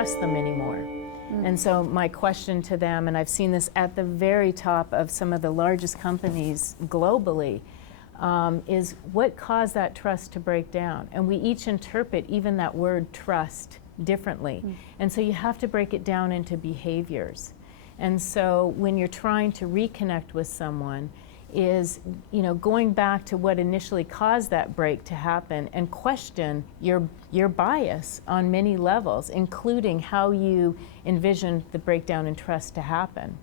trust them anymore. And so my question to them, and I've seen this at the very top of some of the largest companies globally, is what caused that trust to break down? And we each interpret even that word trust differently. And so you have to break it down into behaviors. And so when you're trying to reconnect with someone, is, you know, going back to what initially caused that break to happen and question your bias on many levels, including how you envisioned the breakdown in trust to happen.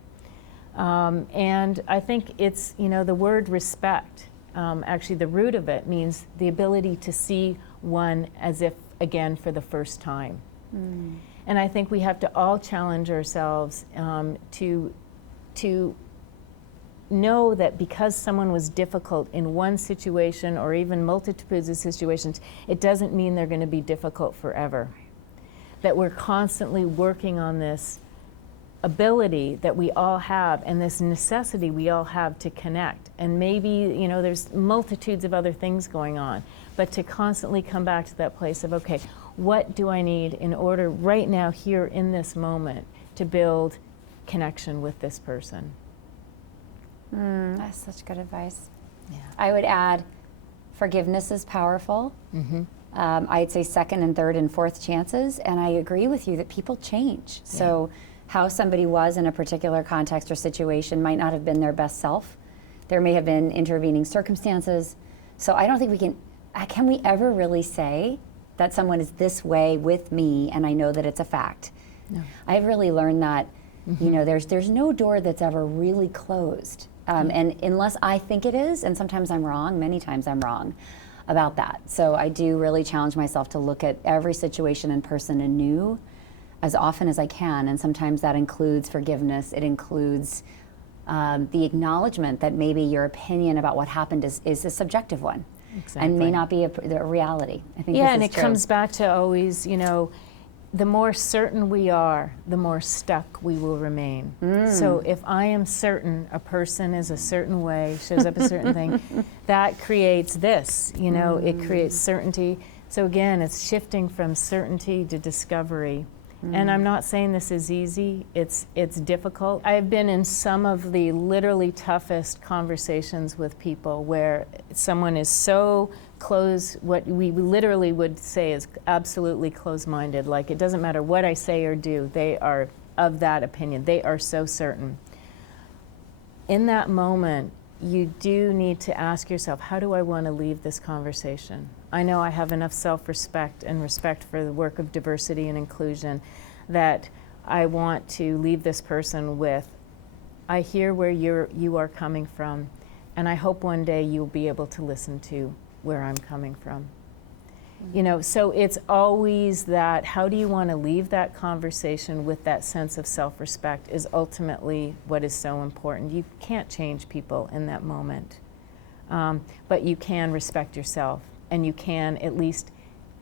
And I think it's, you know, the word respect, actually the root of it means the ability to see one as if, again, for the first time. And I think we have to all challenge ourselves to know that because someone was difficult in one situation or even multitudes of situations, it doesn't mean they're going to be difficult forever. That we're constantly working on this ability that we all have and this necessity we all have to connect. And maybe, you know, there's multitudes of other things going on, but to constantly come back to that place of, okay, what do I need in order right now, here in this moment, to build connection with this person? That's such good advice. Yeah. I would add, forgiveness is powerful. I'd say second and third and fourth chances, and I agree with you that people change. So how somebody was in a particular context or situation might not have been their best self. There may have been intervening circumstances. So I don't think we can we ever really say that someone is this way with me and I know that it's a fact? No. I've really learned that, you know, there's no door that's ever really closed. And unless I think it is, and sometimes I'm wrong, many times I'm wrong about that. So I do really challenge myself to look at every situation and person anew as often as I can. And sometimes that includes forgiveness. It includes the acknowledgement that maybe your opinion about what happened is a subjective one. Exactly. And may not be a reality. I think and it comes back to always, you know, the more certain we are, the more stuck we will remain. So if I am certain a person is a certain way, shows up a certain thing, that creates this, you know, it creates certainty. So again, it's shifting from certainty to discovery. And I'm not saying this is easy, it's difficult. I've been in some of the literally toughest conversations with people where someone is so close, what we literally would say is absolutely closed-minded, like it doesn't matter what I say or do, they are of that opinion, they are so certain. In that moment, you do need to ask yourself, how do I want to leave this conversation? I know I have enough self-respect and respect for the work of diversity and inclusion that I want to leave this person with, I hear where you are coming from, and I hope one day you'll be able to listen to where I'm coming from. You know, so it's always that, how do you want to leave that conversation with that sense of self-respect is ultimately what is so important. You can't change people in that moment, but you can respect yourself, and you can at least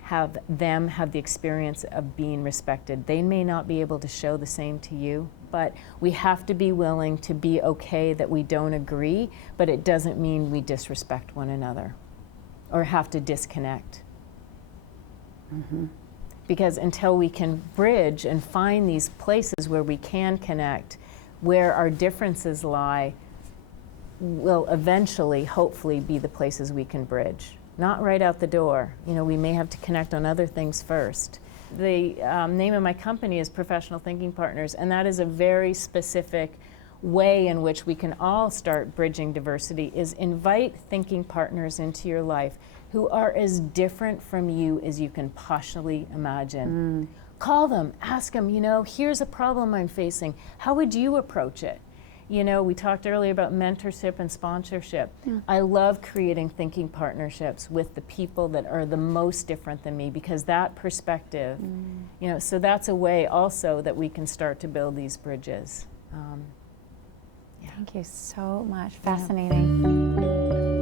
have them have the experience of being respected. They may not be able to show the same to you, but we have to be willing to be okay that we don't agree, but it doesn't mean we disrespect one another or have to disconnect. Because until we can bridge and find these places where we can connect, where our differences lie, will eventually, hopefully, be the places we can bridge. Not right out the door. You know, we may have to connect on other things first. The name of my company is Professional Thinking Partners, and that is a very specific way in which we can all start bridging diversity, is invite thinking partners into your life who are as different from you as you can possibly imagine. Call them, ask them, you know, here's a problem I'm facing. How would you approach it? You know, we talked earlier about mentorship and sponsorship. I love creating thinking partnerships with the people that are the most different than me, because that perspective, you know, so that's a way also that we can start to build these bridges. Thank you so much. Fascinating.